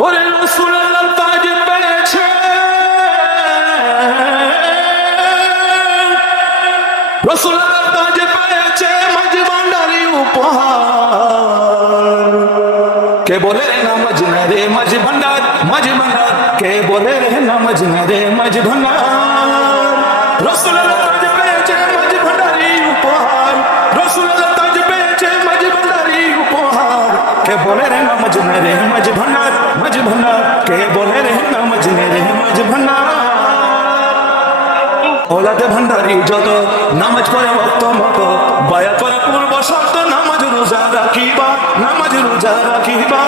ওরে রসুল্লাহ তাজ পেয়েছে। রসুল্লাহ তাজ পেয়েছে, মাঝ ভান্ডারি উপহার। কে বলে নামাজ না রে মাঝ ভান্ডার? মাঝ ভান্ডার। কে বলে রে নামাজ না রে মাঝ ভান্ডার? কে বলে রে নামাজ না রে মাঝ ভান্ডার মাঝ ভান্ডার কে বলে রে নামাজ না রে মাঝ ভান্ডার ওলাতে ভান্ডারি যত নামাজ পড়ে ভক্ত মতো বায়া করে পূর্ব শব্দ নামাজ রোজা রাখিবা নামাজ রোজা রাখিবা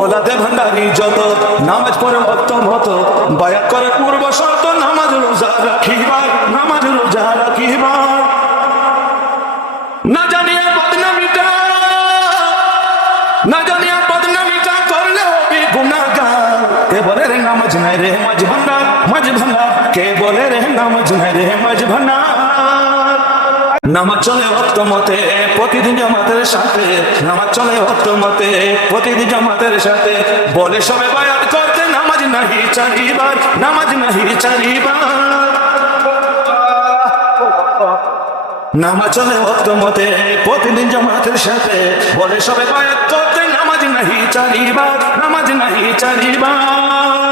ওলাতে ভান্ডারি যত নামাজ পড়ে ভক্ত মতো বায়া করে পূর্ব শব্দ নামাজ রোজা বলে রে মাঝ ভান্ডার কে বলে রে নামাজ নাই রে মাঝ ভান্ডার নামাজ চলে ভক্ত মতে, প্রতিদিন জামাতের সাথে। নামাজ চলে ভক্ত মতে, প্রতিদিন জামাতের সাথে। বলে সবে বায়াত করতে নামাজ নাহি চারিবার নামাজ নাহি চারিবার নামাজ চলে ভক্ত মতে, প্রতিদিন জামাতের সাথে। বলে সবে বায়াত করতে নামাজ নাহি চারিবার নামাজ নাহি চারিবার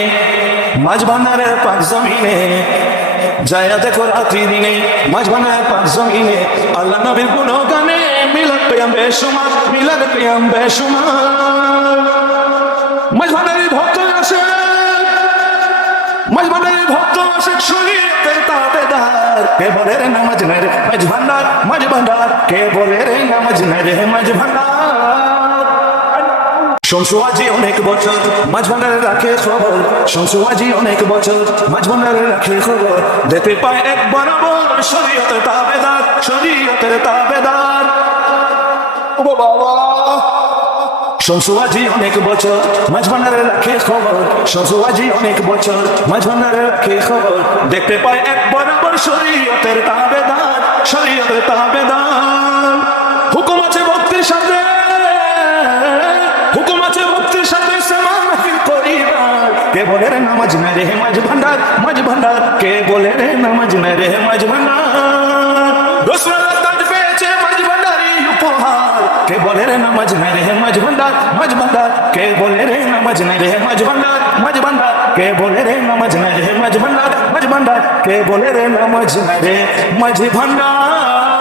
মাঝ ভান্ডারের পাক জমিনে, যায়া দেখো রাত্রি দিনে মাঝ ভান্ডারের পাক জমিনে, আল্লাহ নবীর কোন গানে মিলাদ কলম বেসমার মিলাদ কলম বেসমার মাঝভান্ডারি ভক্ত আসে মাঝভান্ডারি ভক্ত আসে শরীরের কে বলে রে নামাজ নাই রে মাঝ ভান্ডার মাঝ ভান্ডার। কে বলে রে নামাজ নাই রে মাঝ ভান্ডার। সংসুয়াজি অনেক বছর, মাঝ ভান্ডারে রাখে খবর। সংসুয়াজি অনেক বছর, মাঝ ভান্ডারে রাখে খবর। দেখতে পায় এক বরাবর শরীয়তের তাবেদার শরীয়তের তাবেদার। ও বাবা! সংসুয়াজি অনেক বছর, মাঝ ভান্ডারে রাখে খবর। সংসুয়াজি অনেক বছর, মাঝ ভান্ডারে রাখে খবর। দেখতে পায় এক বরাবর শরীয়তের তাবেদার শরীয়তের তাবেদার। কে বলে রে নামাজ না রে মাঝ ভান্ডার? মাঝ ভান্ডার। কে বলে রে নামাজ না রে মাঝ ভান্ডার? রসুল্লাহ তাজ পেয়েছে মাঝ ভান্ডারি উপহার। কে বলে রে নামাজ না রে মাঝ ভান্ডার? মাঝ ভান্ডার। কে বলে রে নামাজ না রে মাঝ ভান্ডার? মাঝ ভান্ডার। কে বলে রে নামাজ না রে মাঝ ভান্ডার? মাঝ ভান্ডার। কে বলে রে নামাজ না রে মাঝ ভান্ডার?